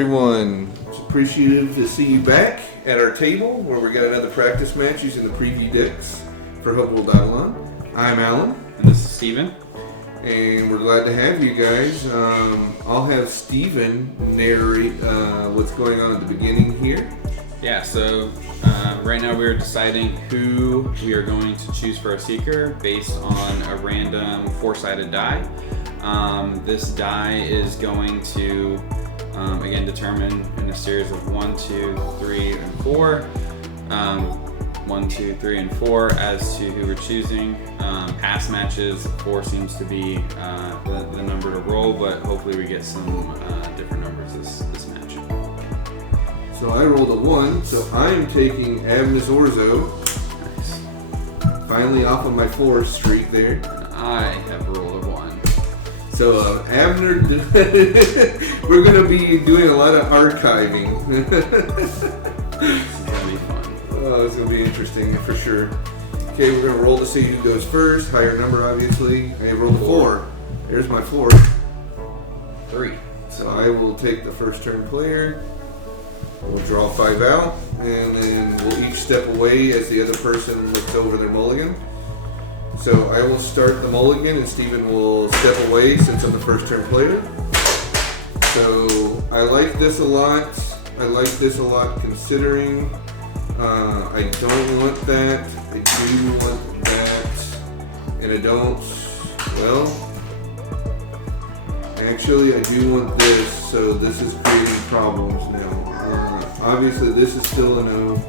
everyone. It's appreciative to see you back at our table where we got another practice match using the preview decks for Hubworld Aidalon. I'm Alan. And this is Steven. And we're glad to have you guys. I'll have Steven narrate what's going on at the beginning here. Yeah, so right now we're deciding who we are going to choose for a Seeker based on a random 4-sided die. This die is going to, again, determine in a series of 1, 2, 3, and 4. 1, 2, 3, and 4 as to who we're choosing. Past matches, 4 seems to be the number to roll, but hopefully we get some different numbers this match. So I rolled a 1, so I'm taking Abmas Orzo. Nice. Finally off of my 4 streak there. And I have rolled a 1. So Abner, we're going to be doing a lot of archiving. This is going to be fun. Oh, it's going to be interesting for sure. Okay, we're going to roll to see who goes first. Higher number, obviously. I rolled a 4. There's my 4. 3. So I will take the first turn player. We'll draw 5 out, and then we'll each step away as the other person looks over their mulligan. So I will start the mulligan, and Steven will step away since I'm the first turn player. So I like this a lot. I like this a lot considering I don't want that. I do want that, and I don't. Well, actually, I do want this. So this is creating problems now. Obviously, this is still a no.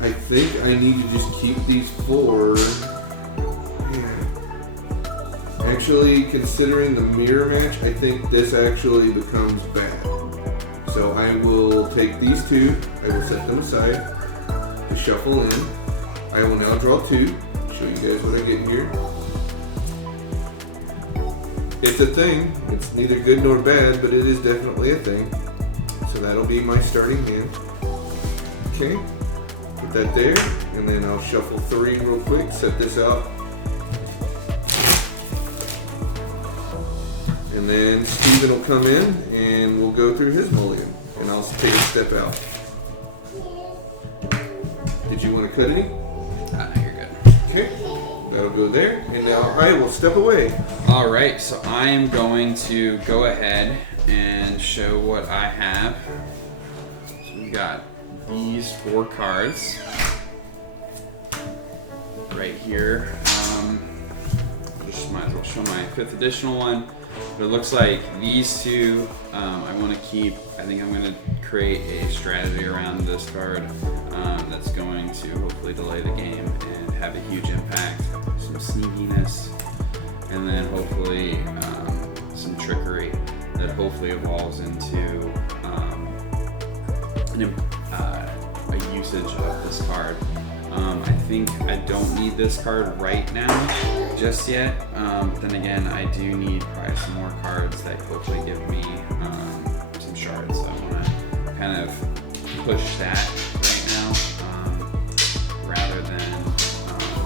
I think I need to just keep these 4. Yeah. Actually, considering the mirror match, I think this actually becomes bad. So I will take these 2. I will set them aside to shuffle in. I will now draw 2. Show you guys what I get here. It's a thing. It's neither good nor bad, but it is definitely a thing. So that'll be my starting hand. Okay. Put that there, and then I'll shuffle 3 real quick. Set this out. And then Steven will come in, and we'll go through his mulligan. And I'll take a step out. Did you want to cut any? You're good. Okay, that'll go there, and now I will step away. All right, so I am going to go ahead and show what I have. So we got these 4 cards right here. Just might as well show my 5th additional one. But it looks like these 2 I want to keep. I think I'm going to create a strategy around this card that's going to hopefully delay the game and have a huge impact. Some sneakiness, and then hopefully some trickery that hopefully evolves into a usage of this card. I think I don't need this card right now, just yet. Then again, I do need probably some more cards that hopefully give me some shards. So I want to kind of push that right now, rather than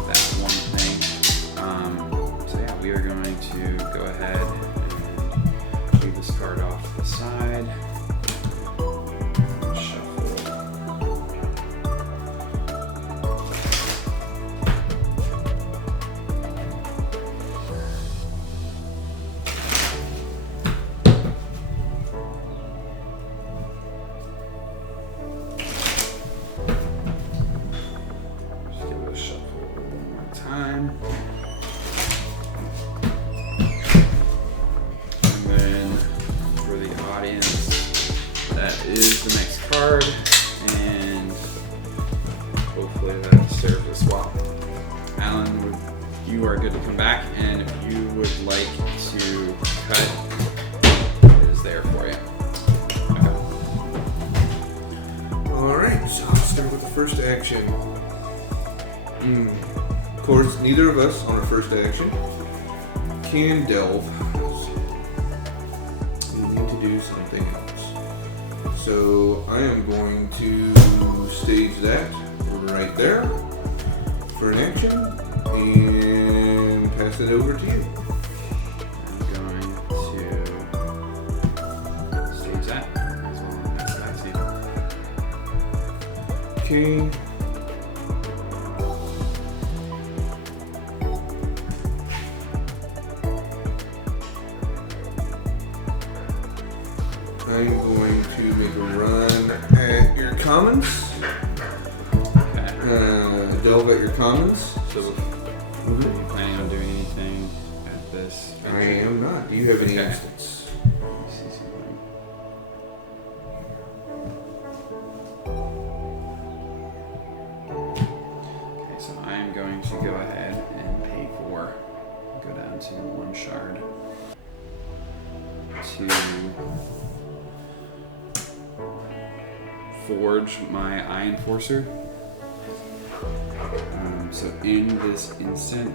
that one thing. So yeah, we are going to go ahead and leave this card off to the side. Is the next card, and hopefully that serves us well. Alan, you are good to come back, and if you would like to cut, it is there for you. Okay. Alright, so I'll start with the first action. Of course, neither of us on our first action can delve. So we need to do something else. So I am going to stage that. We're right there for an action and pass it over to you. I'm going to stage that as well as that too. Okay. I'm going to make a run at your commons. Okay. Delve at your commons. So, are you planning on doing anything at this? I am not. Do you have any Okay. instance? Let me see something. Okay, so I'm going to go ahead and pay for, go down to 1 shard to forge my Eye Enforcer. So in this instant,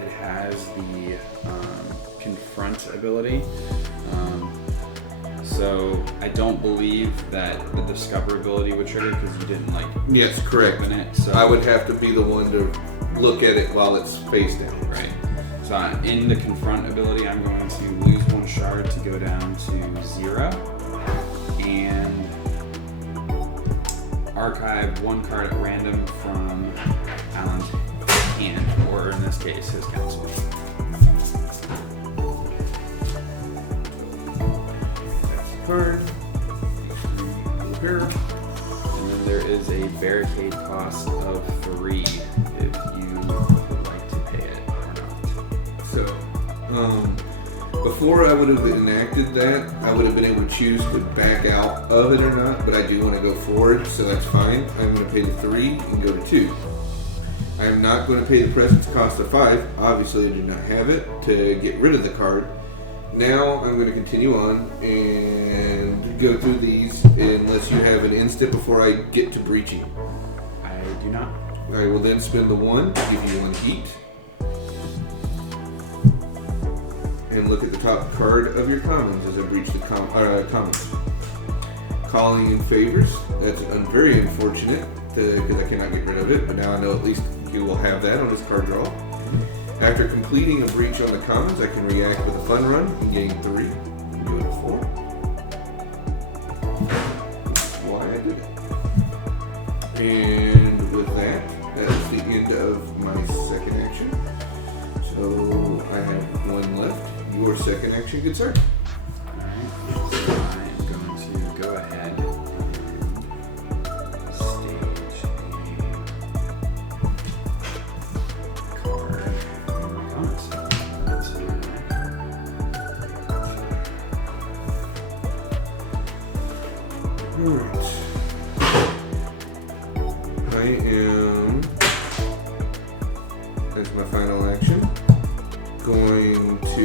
it has the confront ability. So I don't believe that the discover ability would trigger because you didn't Yes, correct. open it. So I would have to be the one to look at it while it's face down. right. So in the confront ability, I'm going to lose 1 shard to go down to 0, and archive 1 card at random from Alan's hand, or in this case, his council. Card. Here. And then there is a barricade cost of 3 if you would like to pay it or not. So, before I would have enacted that, I would have been able to choose to back out of it or not, but I do want to go forward, so that's fine. I'm going to pay the 3 and go to 2. I am not going to pay the presence cost of 5. Obviously, I do not have it to get rid of the card. Now, I'm going to continue on and go through these unless you have an instant before I get to breaching. I do not. I will then spend the 1 to give you 1 heat. And look at the top card of your commons as I breach the commons. Calling in favors. That's very unfortunate because I cannot get rid of it, but now I know at least you will have that on this card draw. After completing a breach on the commons, I can react with a fun run and gain 3 and go to 4. That's why I did it. And with that, that's the end of my second action. So I have 1 left. Your second action, good sir. Alright, so I am going to go ahead and stage a card in my comments. Alright. I am, as my final action, going to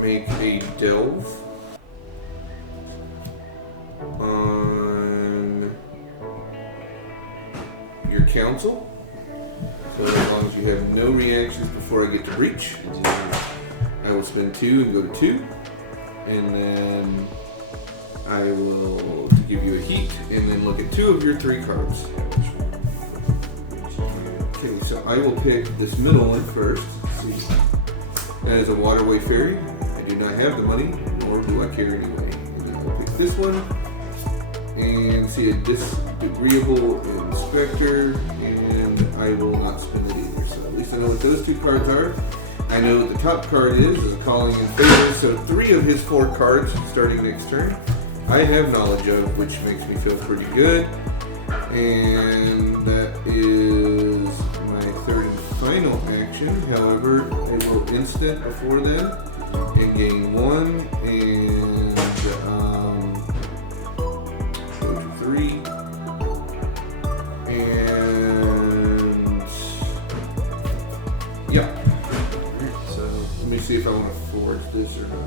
make a delve on your council. So as long as you have no reactions before I get to breach, I will spend 2 and go to 2. And then I will give you a heat and then look at 2 of your 3 cards. Okay, so I will pick this middle one first. See, that is a waterway fairy. I do not have the money, nor do I care anyway. And then I'll pick this one and see a disagreeable inspector, and I will not spend it either. So at least I know what those 2 cards are. I know what the top card is a calling in favor. So 3 of his 4 cards starting next turn, I have knowledge of, which makes me feel pretty good. And that is my 3rd and final action. However, I will instant before then and gain 1 and go to 3 and yeah. I want to forge this or not.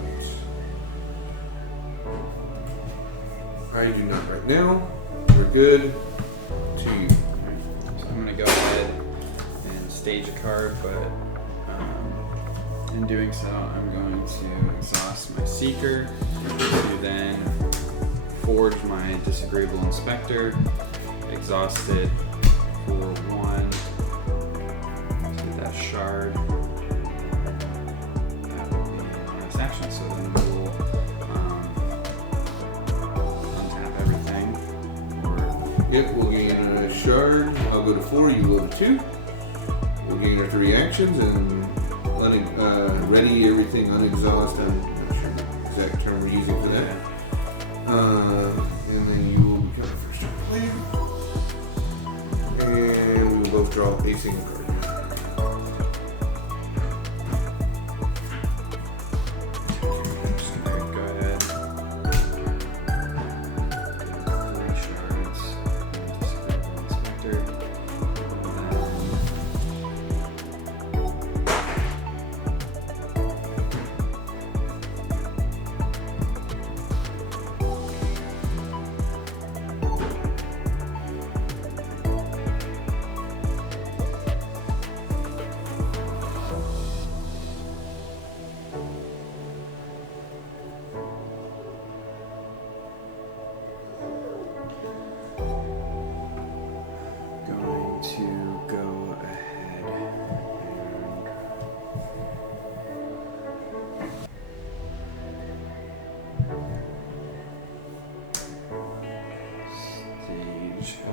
I do not right now. We're good. To you. So I'm going to go ahead and stage a card, but in doing so, I'm going to exhaust my Seeker to then forge my Disagreeable Inspector, exhaust it for 1, to get that shard. That will be my last action, so then we'll untap everything. Yep, we'll gain a shard. I'll go to 4, you go to 2. We'll gain our 3 actions and ready everything unexhaust. I'm not sure the exact term we're using for that. And then you will become a first turn player. And we will both draw a single card.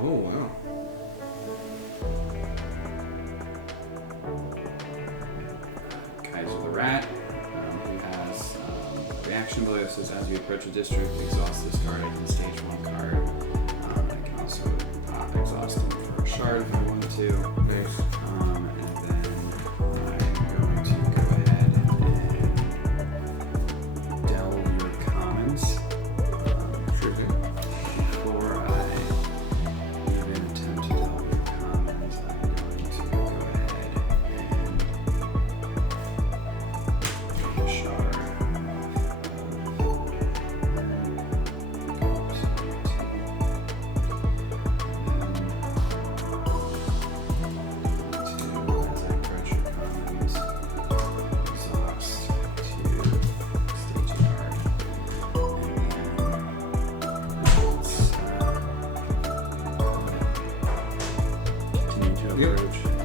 Oh, wow. Kaiser the Rat, who has reaction below. Says, as you approach a district, exhaust this card. I can stage 1 card. I can also exhaust them for a shard if I want to. Nice. And then I'm going to go ahead and delve your commons. Sure thing. Before I even attempt to delve your commons, I'm going to go ahead and take a shard Yep.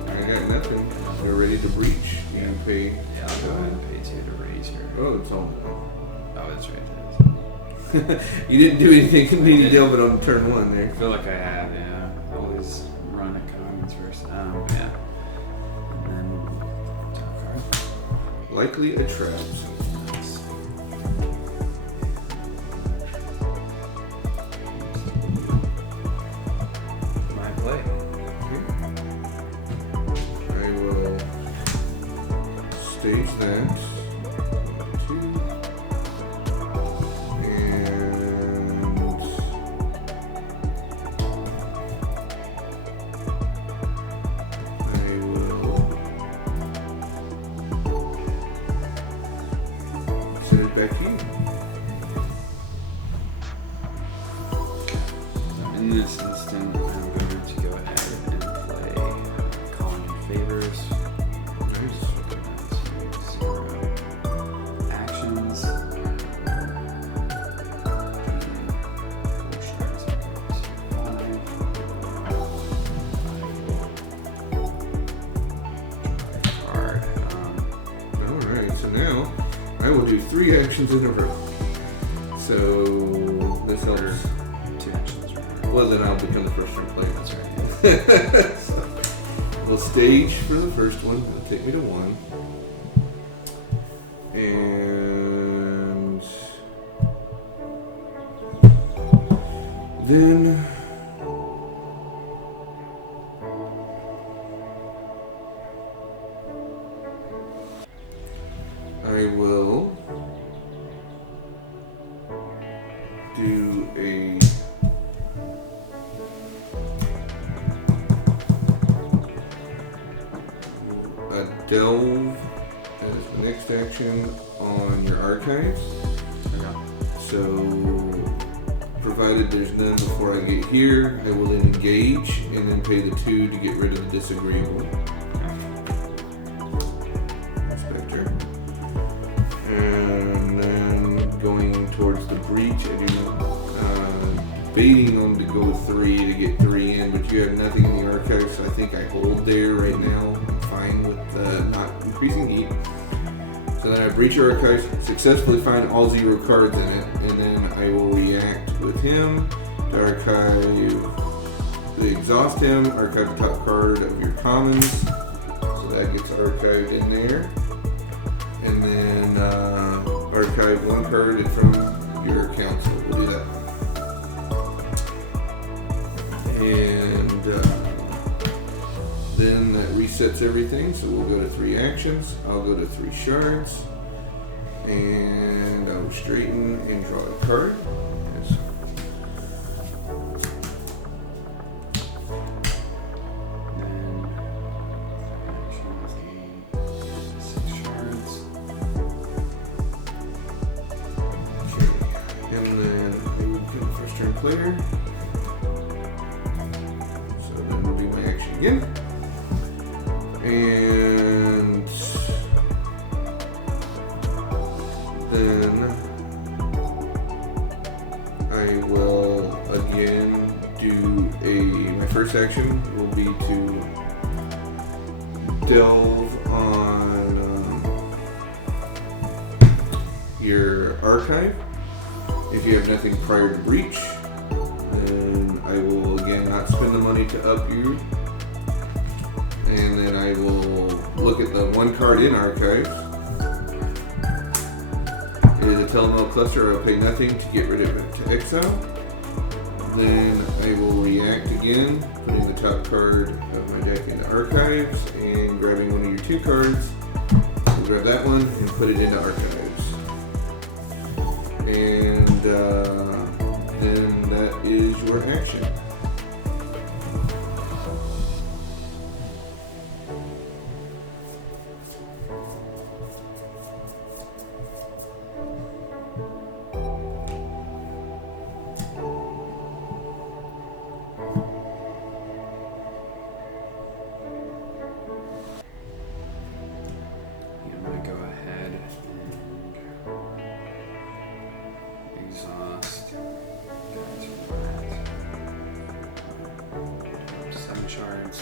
I got nothing. We're ready to breach. You pay. Yeah, I'll go ahead and pay 2 to raise here. Oh, it's all. Oh, that's right. You didn't do anything to me to deal with on turn 1 there. I feel like I have, yeah. Always run at commons first. Yeah. And then top card. Likely a trap. Nice. My play. I will stage that. 2. Send it back to you. In this instant, I'm going to go ahead and play Calling in Favors. Nice. 0 actions. 4 shards go to 5. Card. Alright, so now I will do 3 actions in a row. So this helps. 2 actions, right? Well, then I'll become the first turn player. That's right. So, we'll stage for the first one. It'll take me to 1. And then I will do a delve as the next action. action on your archives. Okay. So, provided there's none before I get here, I will then engage and then pay the 2 to get rid of the disagreeable. Spectre. And then going towards the breach, I do baiting on to go 3 to get 3 in, but you have nothing in the archive, so I think I hold there right now. I'm fine with not increasing heat. So then I breach your archive, successfully find all 0 cards in it, and then I will react with him to exhaust him, archive the top card of your commons, so that gets archived in there, and then archive 1 card from your council. We'll do that. And then that resets everything, so we'll go to 3 actions. I'll go to 3 shards, and I'll straighten and draw a card. Yes. Then actions gain 6 shards. Okay. And then we will kill the first turn player. Again. And then I will again do my first action will be to delve on your archive. If you have nothing prior to breach, then I will again not spend the money to up you. And then I will look at the 1 card in archives. It is a Telemel cluster. I'll pay nothing to get rid of it to exile. Then I will react again, putting the top card of my deck into archives and grabbing one of your 2 cards. I'll grab that one and put it into archives. And then that is your action. Shards.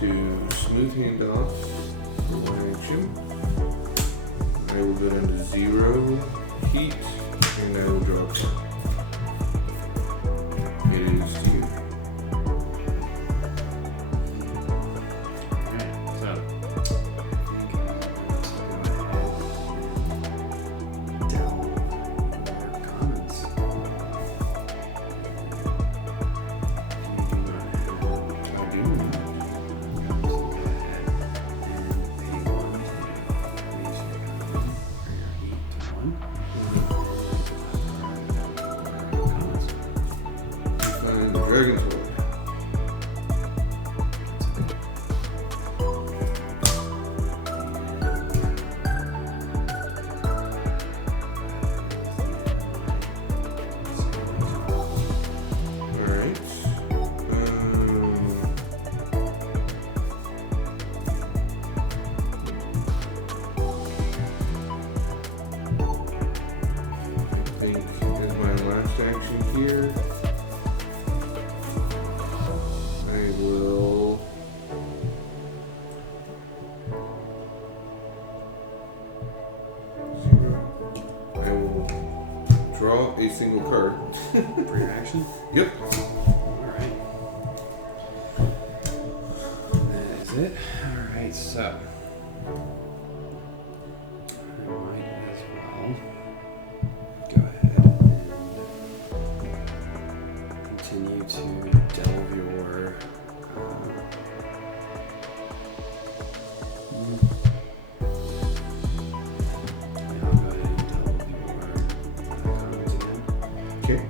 To smooth hand off for 1 action. I will go down to 0 heat and I will draw a card. It is to you. Alright, so Dragon's War. action here. I will draw a single card. For your action? Yep. Alright. That is it. Alright, so I might as well go ahead and continue to delve your I'll go ahead and delve your comments again. Okay.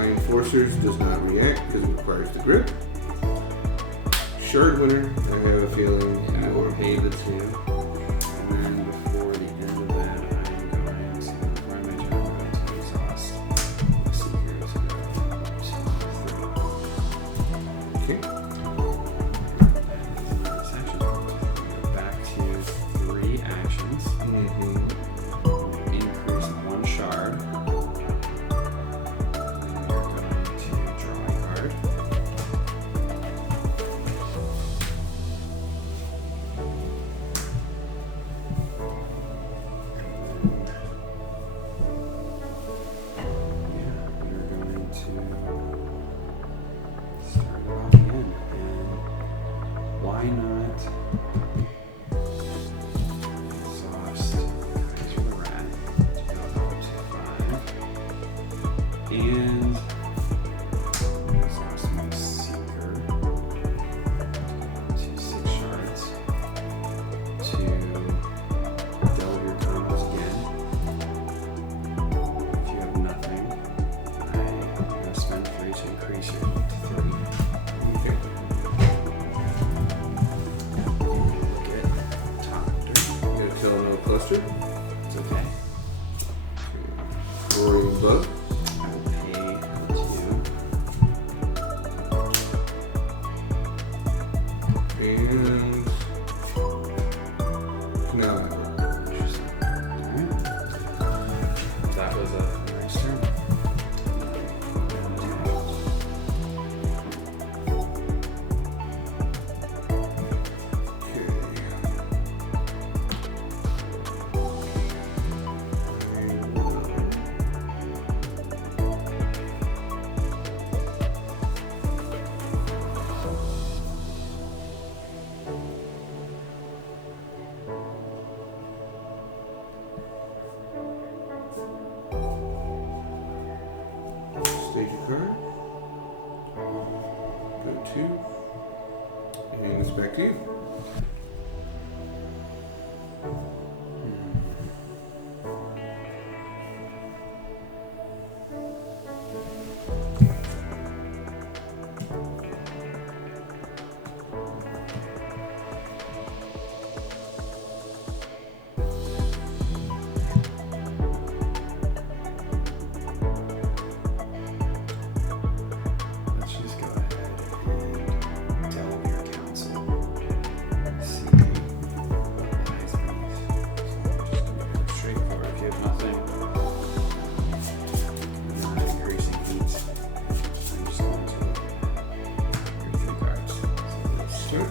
Enforcers does not react because it requires the grip. Shard winner, I have a feeling I will pay the 2. And then before the end of that, I'm going to, before I mention, I'm going to exhaust the Seekers and go to 3. Okay. This action. Go back to 3 actions. Increase 1 shard. Why not exhaust for the rat to go up to 5 and exhaust my seeker to 6 shards to delve your combos again. If you have nothing, I'm going to spend 3 to increase your to 3. Cluster. It's okay. Roaring Bug. I will pay the 2. And now Interesting. Alright. That was a nice turn. stage a card. Go 2. And it's back to you. Let's just go ahead and delve your counsel. See what lies beneath. So just gonna go straightforward if you have nothing. I'm not increasing heat. I'm just going to move 3 cards. So let's start.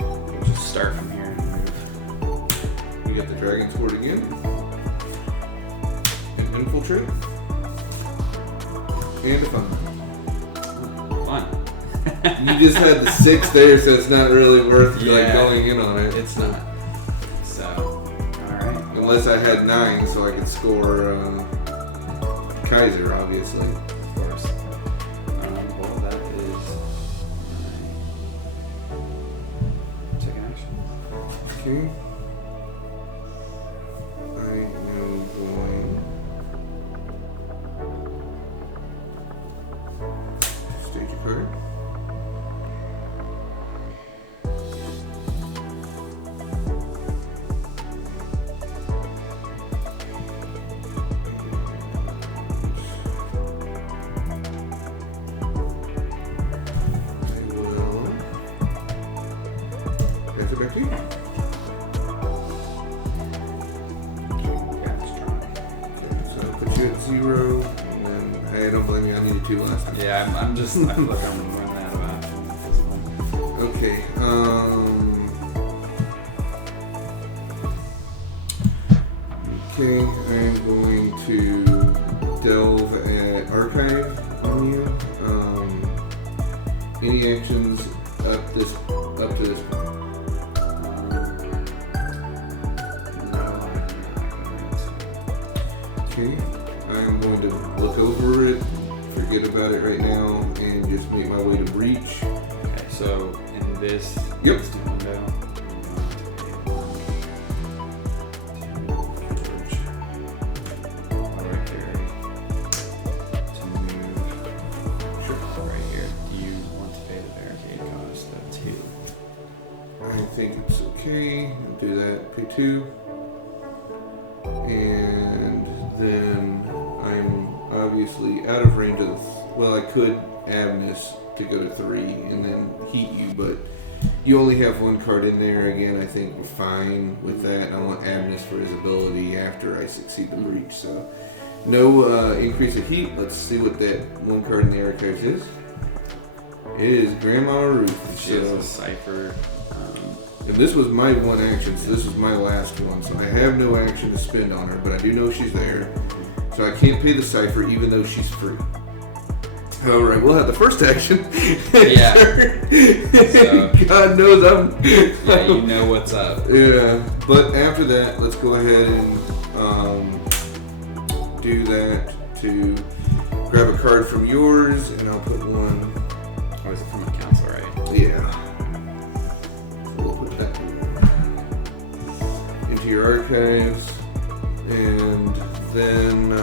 We'll just start from here and move. You got the Dragon Sword again. An Infiltrate. And a Fun. Fun. You just had the 6 there, so it's not really worth like Yeah. going in on it. It's not. So, alright. Unless I had 9, so I could score Kaiser, obviously. Of course. Well, that is my second action. Okay. I am going to stage a card. 2 last time. Yeah, I feel like I'm running out of options at this point. Okay. Okay, I'm going to delve at archive on you. Any actions up to this? No, I'm not Okay, I'm going to look over it, forget about it right now, and just make my way to breach. Okay, so in this Yep. instant window, I think it's okay. I'll do that. Pay 2. And then I'm obviously out of range of well, I could Abness to go to 3 and then heat you, but you only have 1 card in there. Again, I think we're fine with that. I want Abness for his ability after I succeed the breach. So no increase of heat. Let's see what that 1 card in the archives is. It is Grandma Ruth. she has a cipher. And this was my 1 action, so this was my last one. So I have no action to spend on her, but I do know she's there. So I can't pay the cipher even though she's free. Alright, we'll have the first action. Yeah. So, God knows I'm... yeah, you know what's up. Yeah, but after that, let's go ahead and do that to grab a card from yours, and I'll put 1... Oh, is it from a council, right? Yeah. We'll put that into your archives, and then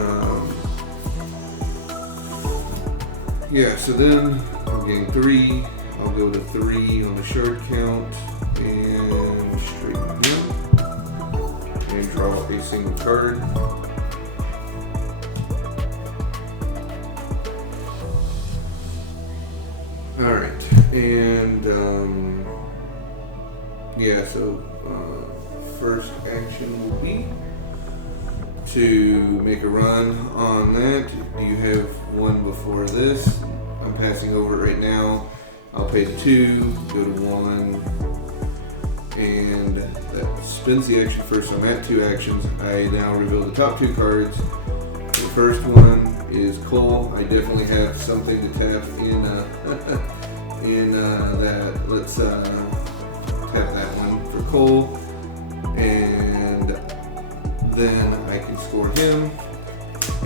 yeah. So then I'm getting 3. I'll go to 3 on the shard count and straighten him and draw a single card. Alright, and yeah, so first action will be to make a run on that. Do you have 1 before this? I'm passing over it right now. I'll pay 2, go to 1, and that spins the action first. So I'm at 2 actions. I now reveal the top 2 cards. The first one is Cole. I definitely have something to tap in that. Let's tap that one for Cole, and then I can score him.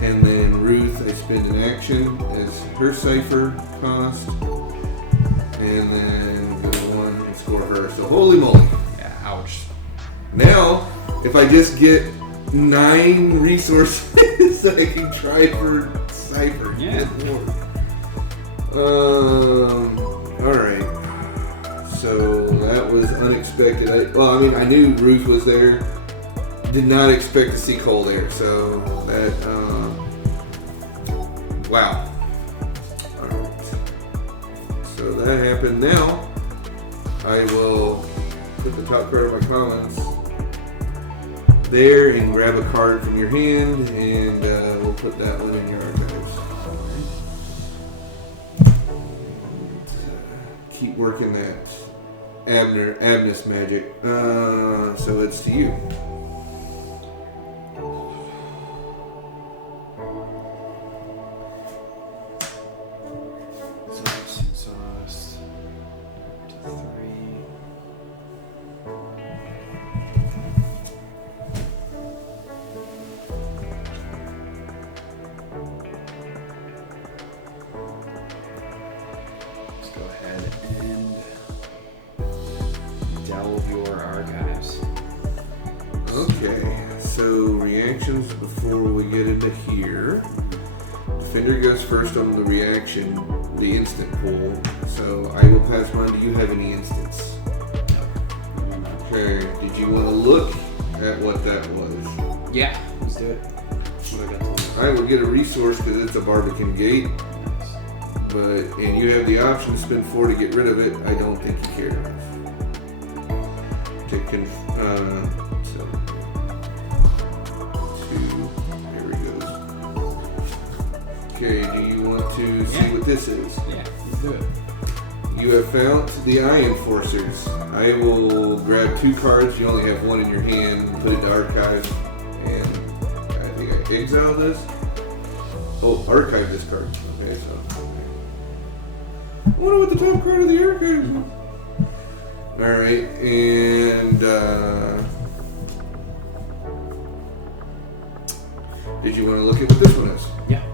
And then Ruth, I spend an action as her cipher cost, and then go to 1 and score her. So holy moly! Yeah, ouch. Now, if I just get 9 resources, I can try for cipher. Yeah. Alright. So that was unexpected. I knew Ruth was there. Did not expect to see Cole there. So that, wow. Alright. So that happened. Now, I will put the top card of my commons there and grab a card from your hand, and we'll put that one in your archives. Keep working that Abness magic. So it's to you. So exhaust to 3. Let's go ahead and delve your archives. Okay, so reactions before we get into here. Defender goes first on the reaction, the instant pool. So I will pass mine. Do you have any instants? Okay, did you want to look at what that was? Yeah, let's do it. What I got to do. I will get a resource because it's a Barbican gate. And you have the option to spend 4 to get rid of it. I don't think you care enough. So 2. There he goes. Okay, do you want to see what this is? Yeah, let's do it. You have found the Eye Enforcers. I will grab 2 cards. You only have 1 in your hand. Put it to archive. And I think I exile this. Oh, archive this card. Okay, so. I wonder what the top card of the archive is. Alright, and did you want to look at what this one is? Yeah.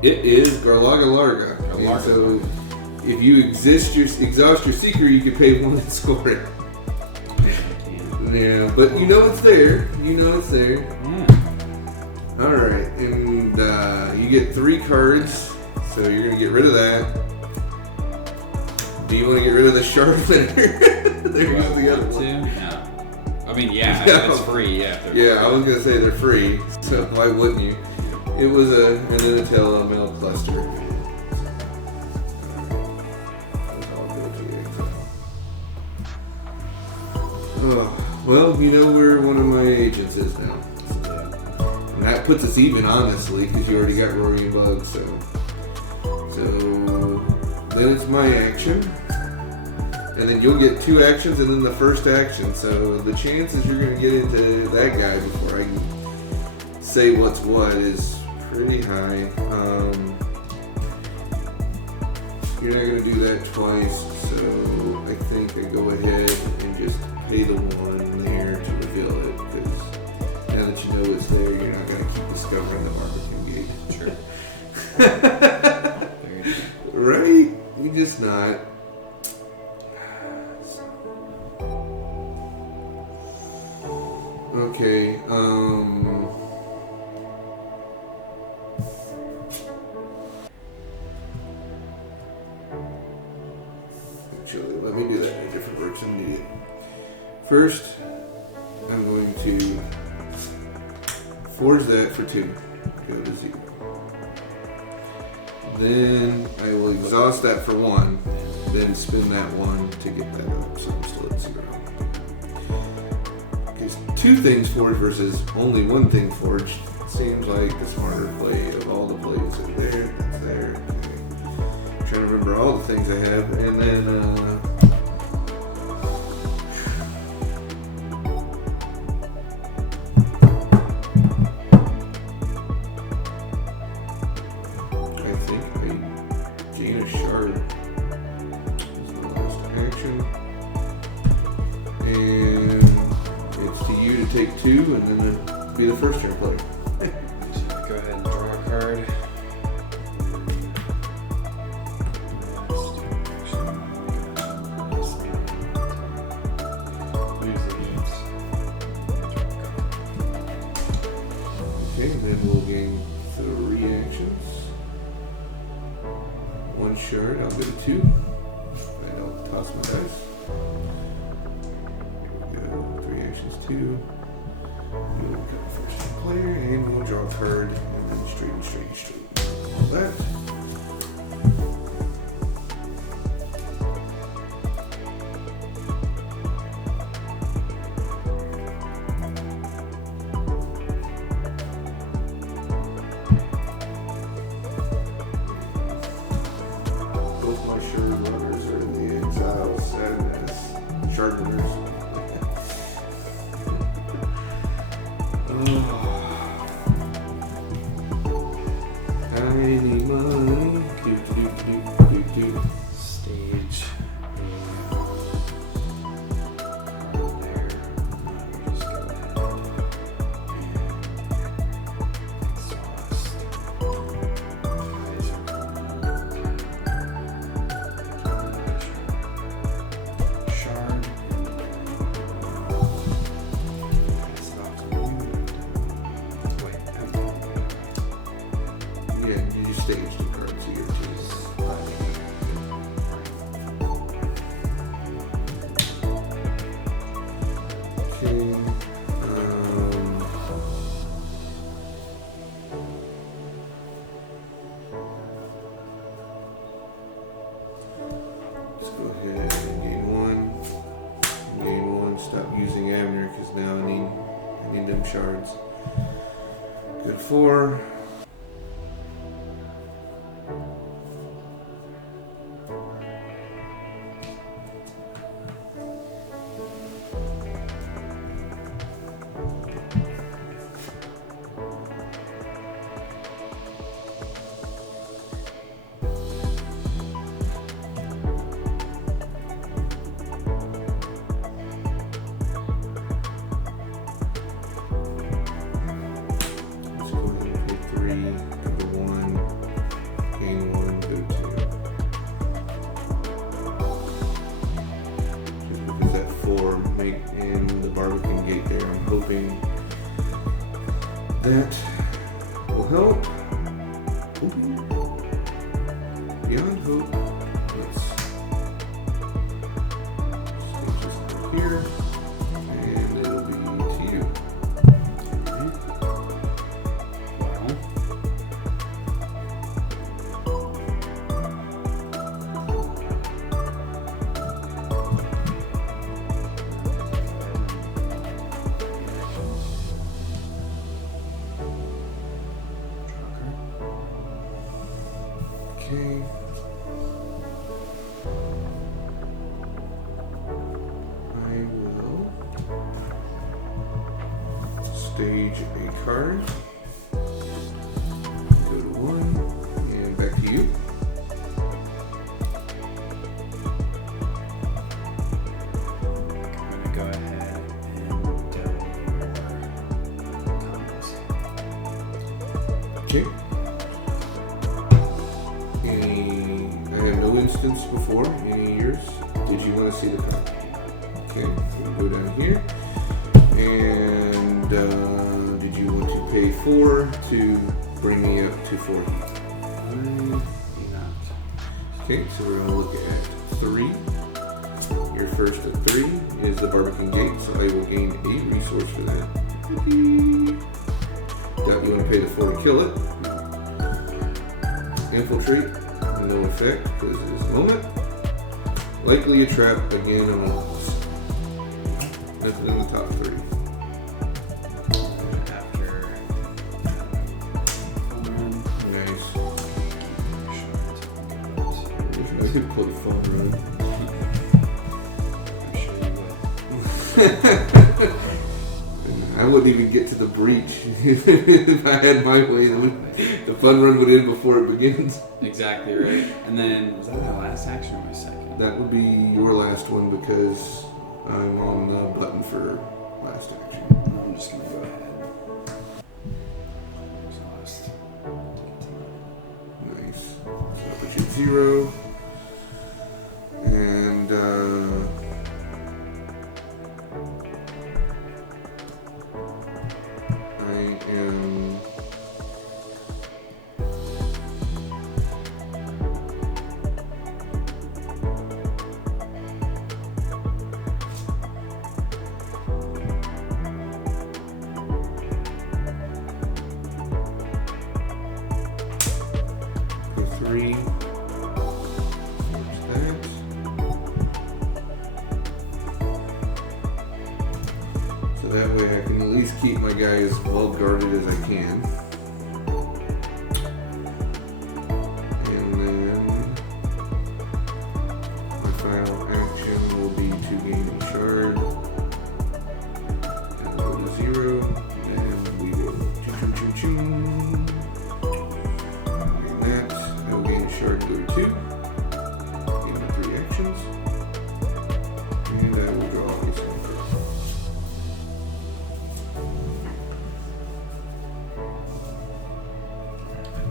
It is Garlaga Larga. And so if you exhaust your seeker, you can pay 1 and score it. Yeah, but you know it's there. You know it's there. Yeah. Alright, and you get 3 cards, so you're going to get rid of that. Do you want to get rid of the Shard Winner? There goes the other one. No. I mean, yeah, it's free, yeah. Yeah, I was going to say they're free, so why wouldn't you? It was an Intel Mail Cluster. Oh, well, you know where one of my agents is now. And that puts us even, honestly, because you already got Rory and Bug, so then it's my action. And then you'll get 2 actions and then the first action. So the chances you're going to get into that guy before I can say what's what is pretty high. You're not going to do that twice, so I think I go ahead and just pay the 1 there to reveal it, because now that you know it's there, you're not going to keep discovering the market can be. Sure. Right? You're just not. Okay, actually, let me do that in a different works immediate. First, I'm going to forge that for 2. Go to 0. Then I will exhaust that for 1. Then spin that 1 to get that up, so I'm still at 0. Because 2 things forged versus only 1 thing forged seems like the smarter play of all the plays. So there, that's there. Okay. I'm trying to remember all the things I have, and then I think I gain a shard. That's the last action, and it's to you to take 2, and then be the first turn player. Go ahead and draw a card. Okay, then we'll gain 3 actions. 1 shard, I'll go to 2. And I'll toss my dice. There we go, 3 actions, 2. We'll cut the first player, and we'll draw a card, and then straight. All that. Both my shard runners are in the exile sadness. Shard runners. I need money. Do. Stage. There. Just go ahead and Shard. Pass it off to you. Wait, Yeah, you stage the cards here too. Okay. Let's go ahead and gain 1. Gain 1. Stop using Abner because now I need them shards. Good 4. beyond hope. Let's stage this over here, and it'll be to you. Okay. I will stage a card. Go to 1 and back to you. I'm gonna go ahead and double your combos. Okay. I had no instance before, any of yours. Did you want to see the card? Okay, we'll go down here. And did you want to pay 4 to bring me up to 4? Not. Okay, so we're going to look at 3. Your first at 3 is the Barbican Gate, so I will gain a resource for that. Doubt you want to pay the 4 to kill it. Infiltrate, no effect because it is a moment. Likely a trap, again, on once. Nothing in the top 3. After Nice. I could play Fun Run. I'm sure you will. I wouldn't even get to the breach. If I had my way, the Fun Run would end before it begins. Exactly right. And then, was that my last action or my second? That would be your last one because I'm on the button for last action. I'm just going to go ahead. Exhaust. Nice. So that puts you at 0. And I am for 3. There's that. So that way I can at least keep my guy as well guarded as I can. And then my final action will be to gain a shard. And go to 0. And we will choo. And that. I will gain a shard, go to 2. Gain my 3 actions. And I will draw a small card.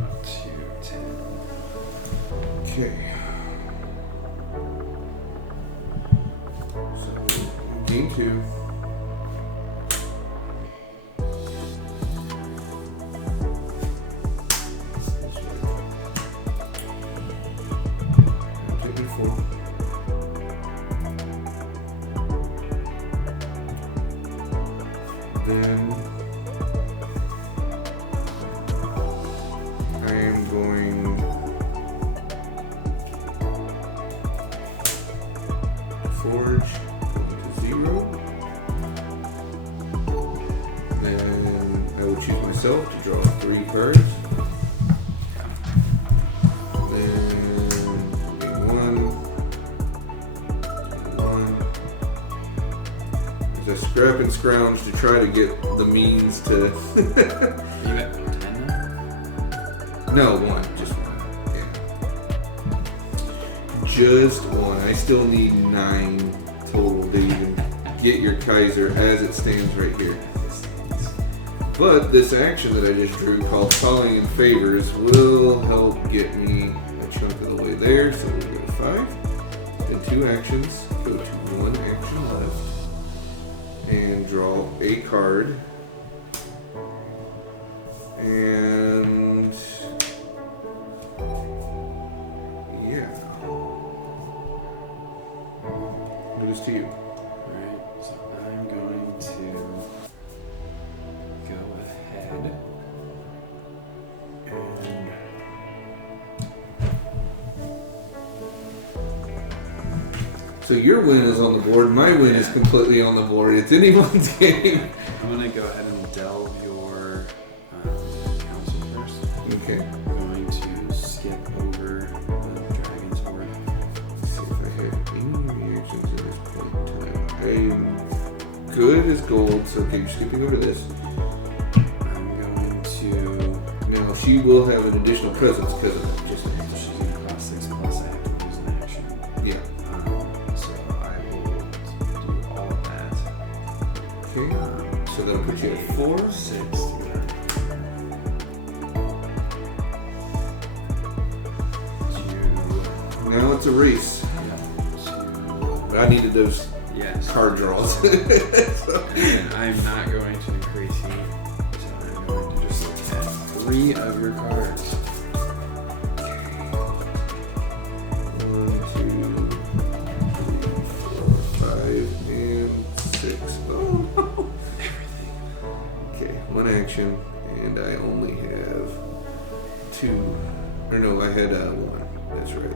Up to 10. Okay. So, game 2. Take me 4. Then I am going to forge to 0. Then I will choose myself to draw 3 cards. Then game 1. There's a scrap and scrounge to try to get the means to. Are you at 10 now? No, 1. Just 1. Yeah. Just 1. I still need 9 total to even get your Kaiser as it stands right here. But this action that I just drew called Calling in Favors will help get me a chunk of the way there. So we'll go to 5. Then 2 actions. Go to 1 action left. And draw a card. And to you. Alright, so I'm going to go ahead and So your win is on the board. My win is completely on the board. It's anyone's game. I'm going to go ahead and delve your council first. Okay. I'm going to skip over the dragon's word. Let's see if I have any reactions at this point in time. I'm good as gold, so okay, you're skipping over this. I'm going to... Now she will have an additional presence because of that. Just She's going to cost 6 plus I have to use an action. yeah. So I will do all of that. Okay. So that'll put you at 4. 6 to Now it's a race. But I needed those yes. card draws. So- And then I'm not going to increase heat, so I'm going to just look at 3 of your cards. 1, 2, 3, 4, 5, and 6. Oh. Everything. Okay, 1 action, and I only have 2. Or no, I had 1. That's right.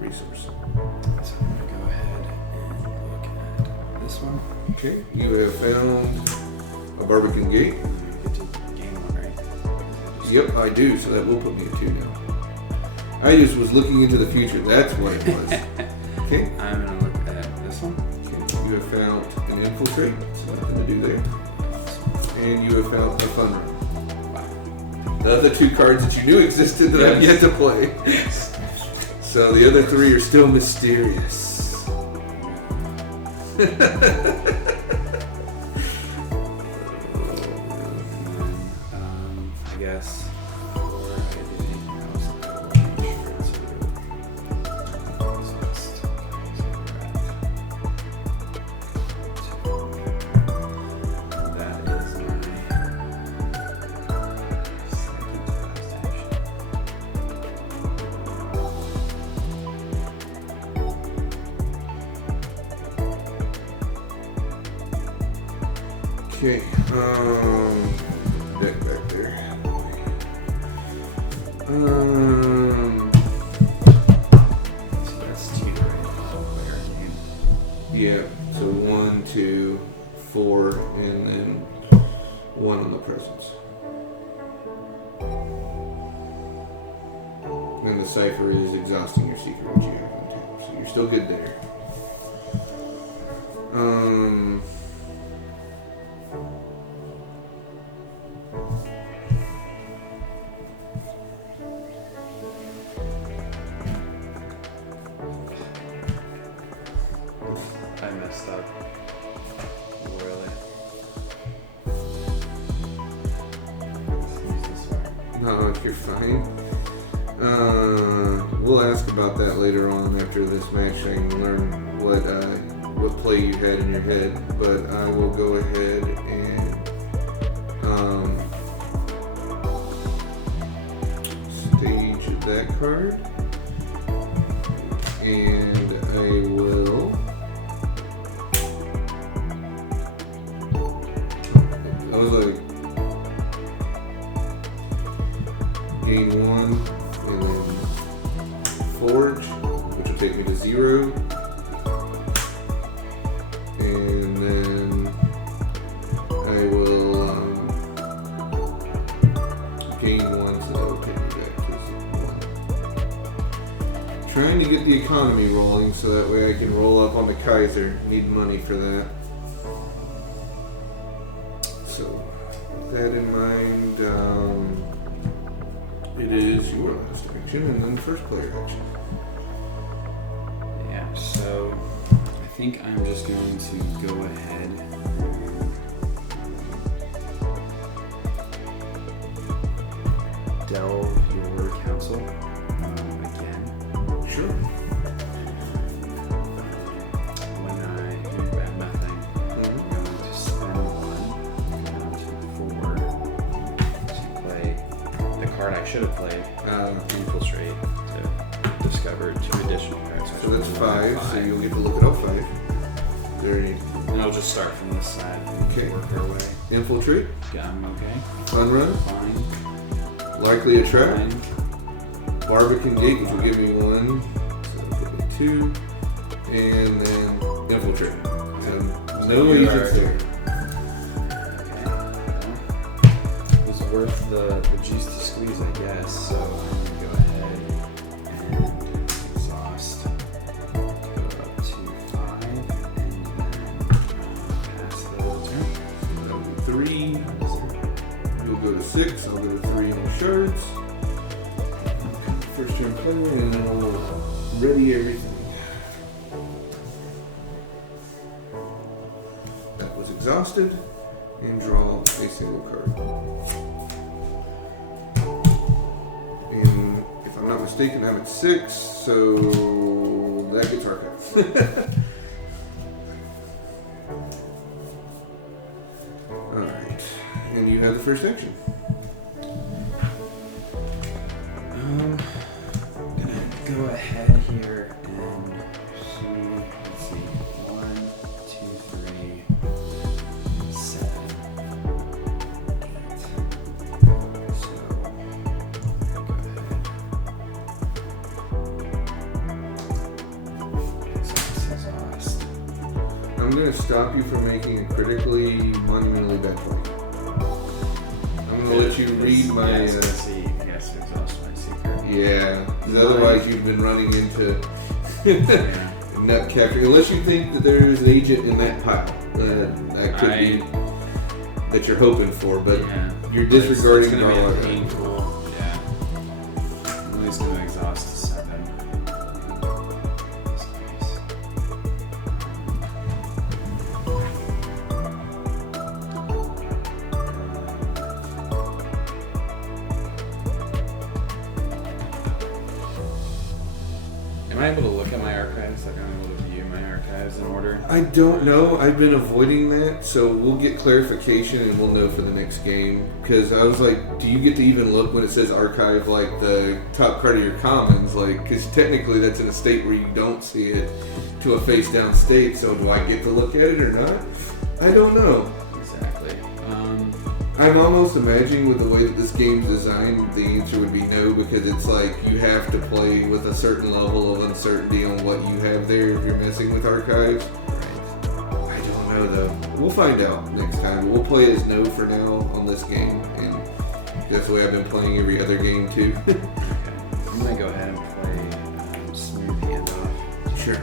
Resource. So I'm going to go ahead and look at this one. Okay, you have found a Barbican Gate. You get to gain 1, right? Yep, I do, so that will put me at 2 now. I just was looking into the future. That's what it was. Okay, I'm going to look at this one. okay. You have found an Infiltrate, so nothing to do there. And you have found a Fun Run. The other 2 cards that you knew existed that I've yet to play. So the other 3 are still mysterious. I guess before I do anything else, I will make sure to exhaust. That is my second to last action. Okay, deck back there. So that's 2, right? Player game. Yeah, so 1, 2, 4, and then 1 on the presence. And the cipher is exhausting your secret, which you have on tap, so you're still good there. I messed up. Royally. Let's use this one. No, you're fine. We'll ask about that later on after this match. I can learn what play you had in your head, but I will go ahead and stage that card, and I will. I was like. Gain 1, and then Forge, which will take me to 0. And then I will gain 1, so that will take me back to 1. Trying to get the economy rolling so that way I can roll up on the Kaiser. Need money for that. So, with that in mind, it is your last action and then first player action. Yeah, so I think I'm just going to go ahead and delve your council again. Sure. When I do grab nothing, I'm going to spend 1 down to 4 to play the card I should have played, Infiltrate, to discover 2 additional cards. So that's 5, so you'll get to look at all 5. just start from this side and Okay. work our way. Infiltrate. Yeah, I'm okay. Fun run. Fine. Likely a trap. Fine. Barbican Gate, which will give me 1. So that'll give me 2. And then infiltrate. So no agents there. Okay. Well, it was worth the juice to squeeze, I guess. So I'm gonna go ahead and exhaust. Go up to 5 and then pass the turn. That'll be 3. You'll go to 6. I'll go to 3 on shards. First turn play, and then we'll ready everything. That was exhausted, and draw a single card. And if I'm not mistaken, I'm at 6, so that gets archived. Alright, and you have the first action. Go ahead here and see. Let's see. 1, 2, 3, 7, 8. So go ahead. Exhaust. I'm going to stop you from making a critically monumentally bad play. I'm going to let you read my... Yes, exhaust my secret. Yeah, because otherwise you've been running into nut capturing. Unless you think that there's an agent in that pile. That could be that you're hoping for, but you're disregarding it's it gonna all. be painful. Yeah. I'm always going to exhaust to 7. In this case. Am I able to look at my archives? Like, I'm able to view my archives in order? I don't know. I've been avoiding that, so we'll get clarification and we'll know for the next game. Because I was like, do you get to even look when it says archive, like the top card of your commons? Like, because technically that's in a state where you don't see it to a face down state. So do I get to look at it or not? I don't know. Exactly. I'm almost imagining with the way that this game's designed, the answer would be no, because it's like you have to play with a certain level of uncertainty on what you have there if you're messing with archives. I don't know though. We'll find out next time. We'll play as no for now on this game, and that's the way I've been playing every other game too. Okay. I'm going to go ahead and play smooth handoff. Sure.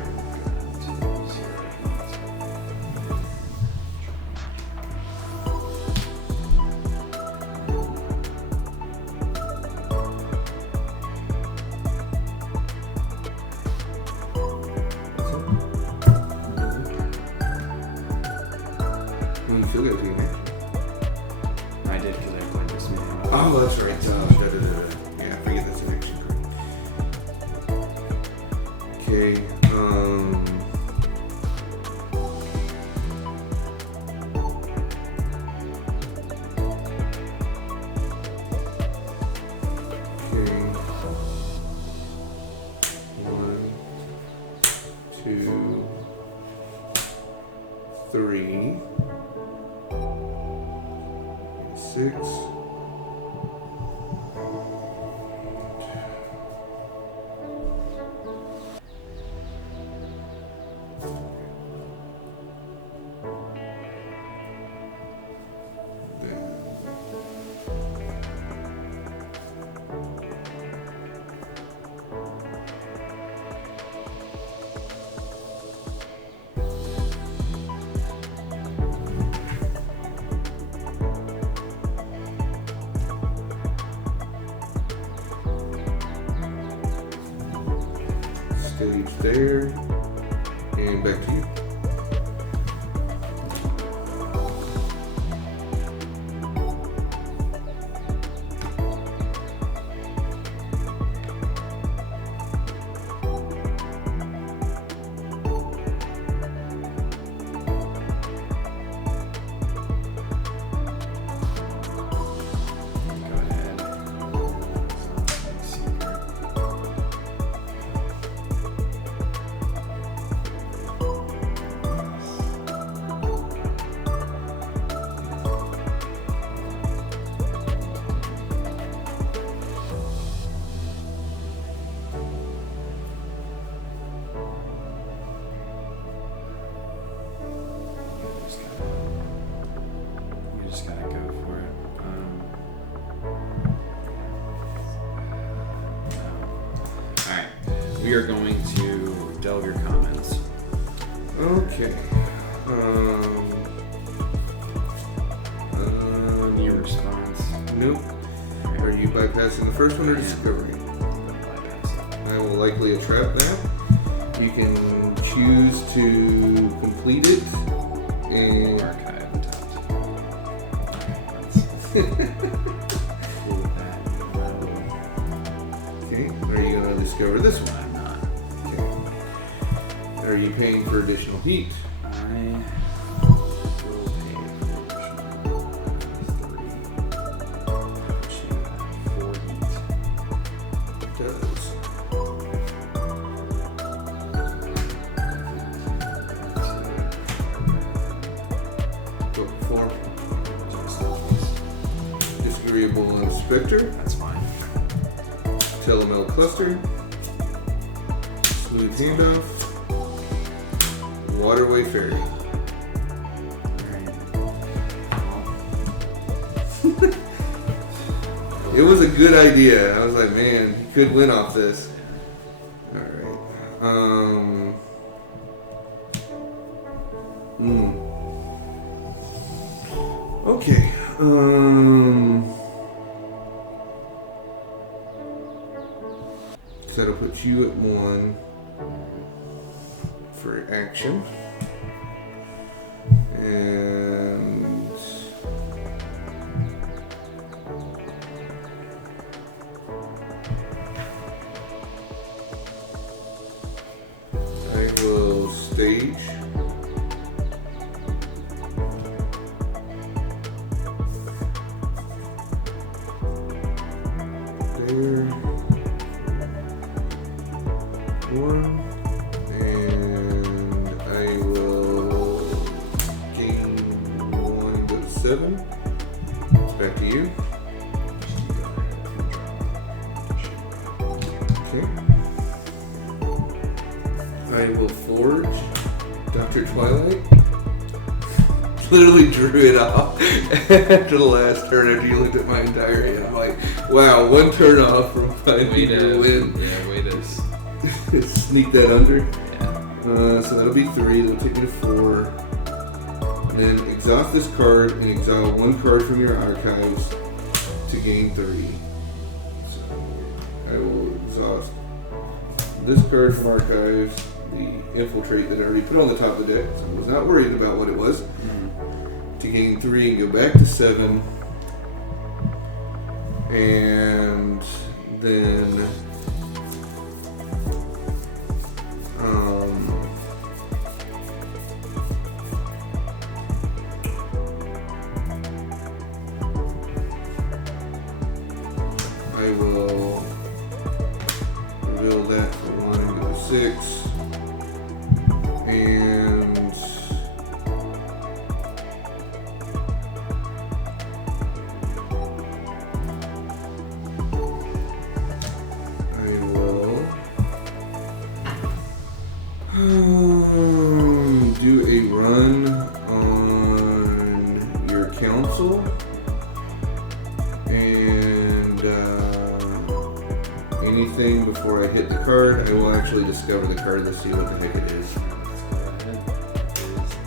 You still got to be next. I did because I played this man. Oh, that's right. Yeah, I forget that's an action card. Okay. Okay. 1, 2, 3, 6. Stage there, and back to you. Go ahead. Secret. we are going to delve your comments. Okay. Your response. Nope. Are you bypassing the first one or discovery? I will likely trap that. You can choose to complete it and Archive okay. Are you going to discover this one? I'm not. Okay. Are you paying for additional heat? I will pay for 3. It does. Go for disagreeable inspector. That's fine. Telemel cluster. Smooth handoff. Waterway ferry. It was a good idea. I was like, man, he could win off this. Alright. Okay. So that'll put you at 1 for action. And I will stage. There. 1. And I will gain 1, go to 7. It's back to you. Okay. I will forge Dr. Twilight. Literally drew it off after the last turn after you looked at my entire hand. I'm like, wow, 1 turn off from finding to win. Yeah, way to Sneak that under. yeah. So that'll be 3. That'll take me to 4. And then exhaust this card and exile 1 card from your archives to gain 3. So I will exhaust this card from archives, the infiltrate that I already put on the top of the deck, so I was not worried about what it was, to gain 3 and go back to 7. And then I will reveal that for 1 and go to 6. And I will do a run on your council. And anything before I hit the card, I will actually discover the card to see what the heck it is.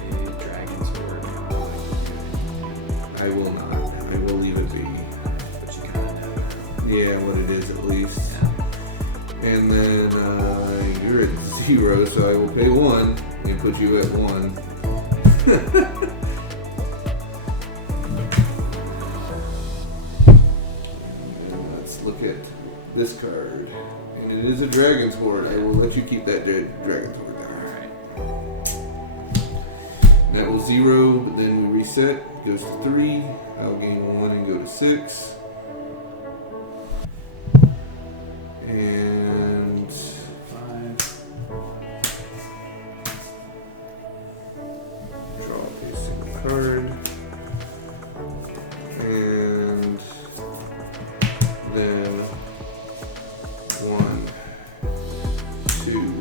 Is a dragon sword. I will not. I will leave it be. But you kind of know. Yeah, what it is at least. Yeah. And then you're at 0, so I will pay 1 and put you at 1. And let's look at this card. And it is a dragon's horde. I will let you keep that dragon's horde down. Alright. That will 0, but then we reset. Goes to 3. I'll gain 1 and go to 6. And 5. draw a single card. And then 1, 2,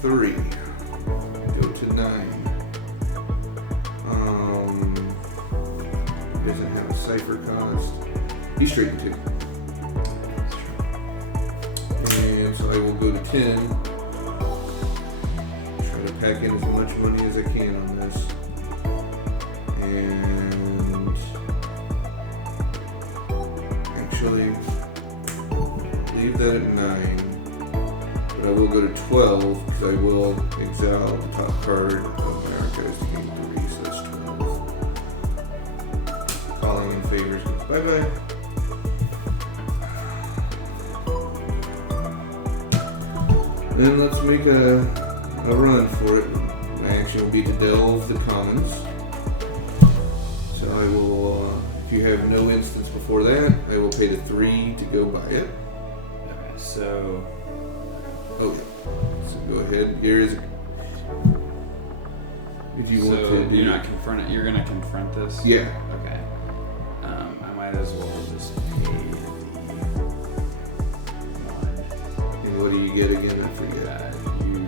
3. Go to 9. Doesn't have a cipher cost. He's straight 2. And Alright, so I will go to 10. Try to pack in as much money as I can on this. And actually, leave that at 9. But I will go to 12 because I will exile the top card of my archives to gain 3, so that's 12. Calling in favors. Bye bye. Then let's make a run for it. My action will be to delve the commons. So I will, if you have no instance before that, I will pay the 3 to go buy it. Okay, so. Okay. So go ahead. Here is. If you want to. You're not confronting. You're gonna confront this. Yeah. Okay. I might as well just pay the 1. And what do you get again? I forget. You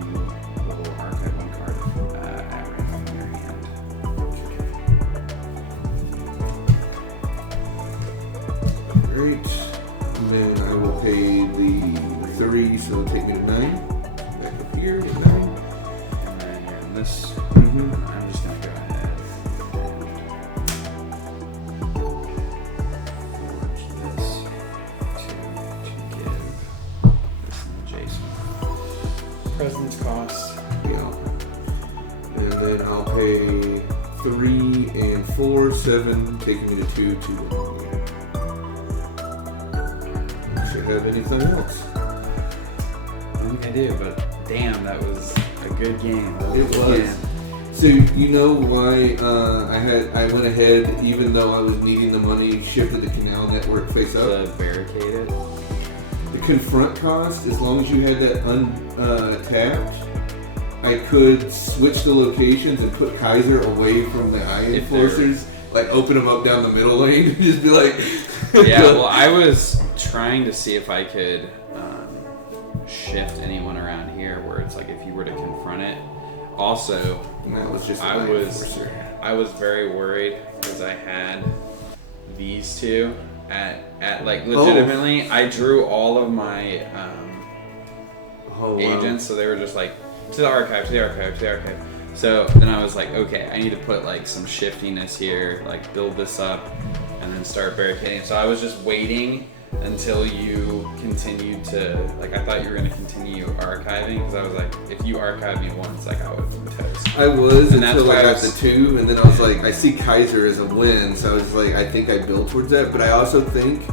will archive 1 card at random from your hand. Great. And then I will pay the 3, so it'll take me to 9. Back up here to 9. And then you're in this. Mm-hmm. I'm just gonna go ahead and forge this to give this an adjacent presence cost. Yeah. And then I'll pay 3 and 4, 7, taking me to 2, 2, 1. Should have anything else? I don't think I do, but damn, that was a good game. It was. So you know why I went ahead, even though I was needing the money, shifted the Canal Network face up? To barricade it. The confront cost, as long as you had that untapped, I could switch the locations and put Kaiser away from the Eye Enforcers, like open them up down the middle lane and just be like... Yeah, well, I was trying to see if I could shift anyone around here where it's like if you were to confront it. Also, that was just I was very worried because I had these two at like legitimately. I drew all of my agents, so they were just like to the archive, to the archive, to the archive. So then I was like, okay, I need to put like some shiftiness here, like build this up, and then start barricading. So I was just waiting until you continued to, like, I thought you were going to continue archiving, because I was like, if you archive me once, like, I would be toast. I was, and until I got the 2, and then I was like, I see Kaiser as a win, so I was like, I think I built towards that, but I also think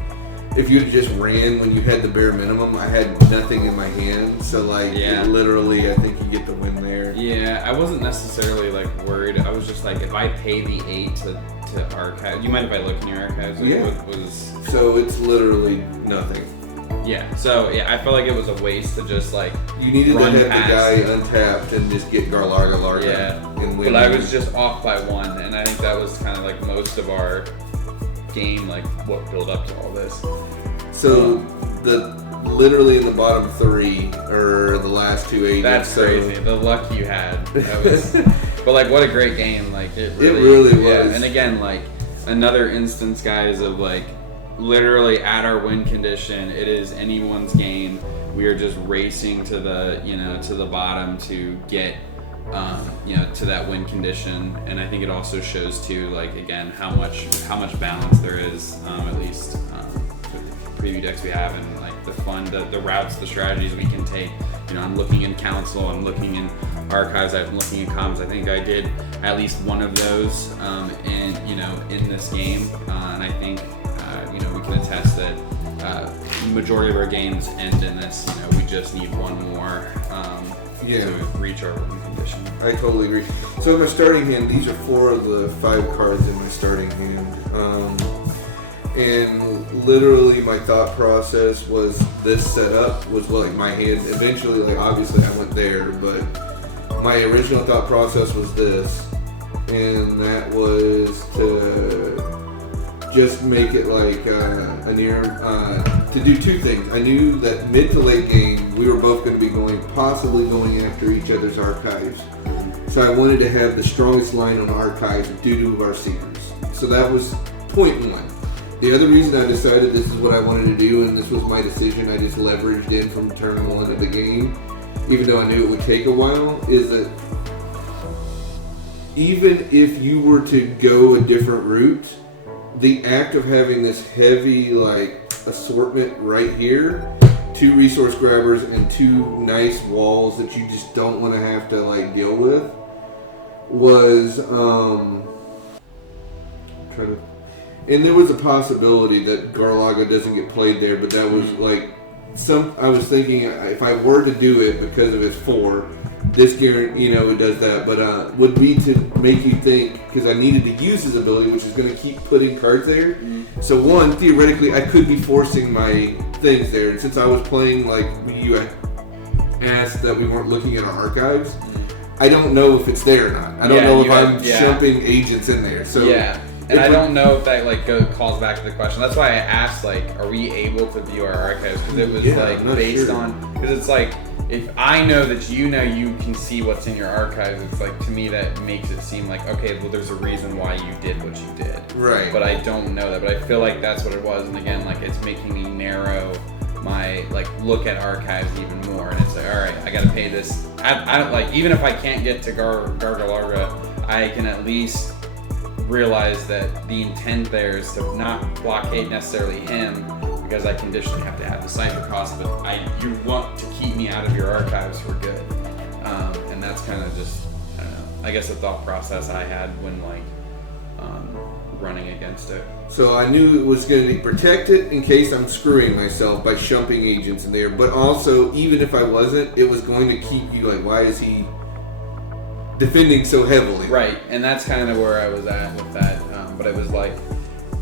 if you had just ran when you had the bare minimum, I had nothing in my hand, so like, literally, I think you get the win there. Yeah, I wasn't necessarily like worried. I was just like, if I pay the 8 to archive, you mind if I look in your archives? Like, yeah. What was... So it's literally nothing. Yeah, so yeah, I felt like it was a waste to just like you needed to have past the guy untapped and just get Garlarga and win. But I was just off by 1, and I think that was kind of like most of our game, like what built up to all this. So literally in the bottom 3 or the last 2 agents. That's crazy. The luck you had. That was, but like what a great game. Like it really was. And again, like another instance, guys, of like literally at our win condition. It is anyone's game. We are just racing to the to the bottom to get to that win condition, and I think it also shows too, like again, how much balance there is, at least with the preview decks we have, and like the fun, the routes, the strategies we can take. I'm looking in Council, I'm looking in Archives, I'm looking in Comms. I think I did at least one of those, in this game, and I think we can attest that majority of our games end in this. We just need one more. To reach our win condition. I totally agree. So in my starting hand, these are 4 of the 5 cards in my starting hand. And literally my thought process was this setup was like my hand. Eventually, like obviously I went there, but my original thought process was this. And that was to just make it like to do 2 things. I knew that mid to late game we were both going to be possibly going after each other's archives. So I wanted to have the strongest line on archives due to our seekers. So that was point 1. The other reason I decided this is what I wanted to do, and this was my decision, I just leveraged in from turn 1 of the game, even though I knew it would take a while, is that even if you were to go a different route, the act of having this heavy assortment right here, 2 resource grabbers and 2 nice walls that you just don't want to have to deal with, was and there was a possibility that Garlaga doesn't get played there, but that was I was thinking if I were to do it because of his 4, this guarantee, it does that, but would be to make you think, because I needed to use his ability, which is going to keep putting cards there. So one, theoretically, I could be forcing my things there, and since I was playing you asked that we weren't looking at our archives, I don't know if it's there or not. I don't know if I'm jumping agents in there. So yeah. And I don't know if that calls back to the question. That's why I asked are we able to view our archives? Because it was based on, because it's if I know that you can see what's in your archives, it's to me that makes it seem okay, well there's a reason why you did what you did. Right. But I don't know that. But I feel that's what it was. And again, it's making me narrow my look at archives even more. And it's all right, I got to pay this. I even if I can't get to Gargalarga, I can at least realize that the intent there is to not blockade necessarily him, because I conditionally have to have the cipher cost, but you want to keep me out of your archives for good. And that's kind of just, I don't know, I guess a thought process I had when running against it. So I knew it was going to be protected in case I'm screwing myself by shumping agents in there, but also even if I wasn't, it was going to keep you why is he defending so heavily? Right, and that's kind of where I was at with that. But it was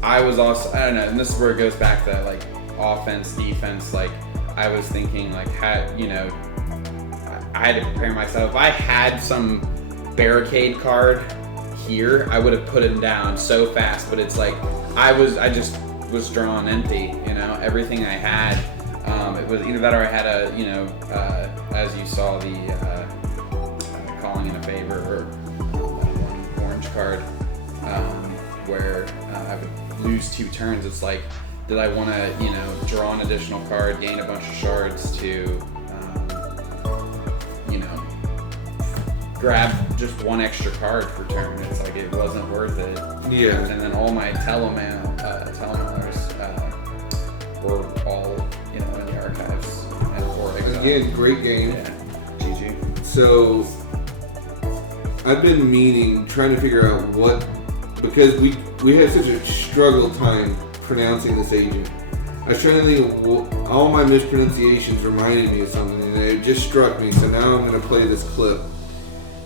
I was also, I don't know, and this is where it goes back to that offense, defense. I was thinking I had to prepare myself. If I had some barricade card here, I would have put him down so fast. But it's I just was drawn empty. Everything I had, it was either that or I had a as you saw the. Calling in a favor, or one orange card, where I would lose 2 turns. It's did I want to, draw an additional card, gain a bunch of shards to, grab just 1 extra card per turn? It's it wasn't worth it. Yeah. And then all my telemalers were all, in the archives. And again, great game. Yeah. GG. So I've been trying to figure out because we had such a struggle time pronouncing this agent. I was trying to think of all my mispronunciations reminded me of something, and it just struck me, so now I'm going to play this clip.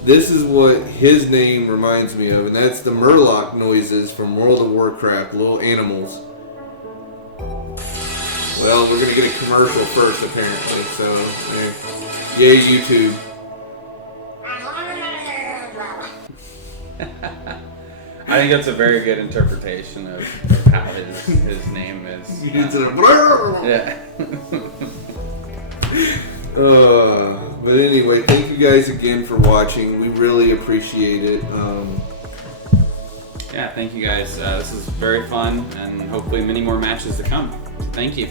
This is what his name reminds me of, and that's the Murloc noises from World of Warcraft, little animals. Well, we're going to get a commercial first, apparently, so yay, YouTube. I think that's a very good interpretation of how his name is. Yeah. But anyway, thank you guys again for watching. We really appreciate it. Yeah, thank you guys. This is very fun, and hopefully many more matches to come. Thank you.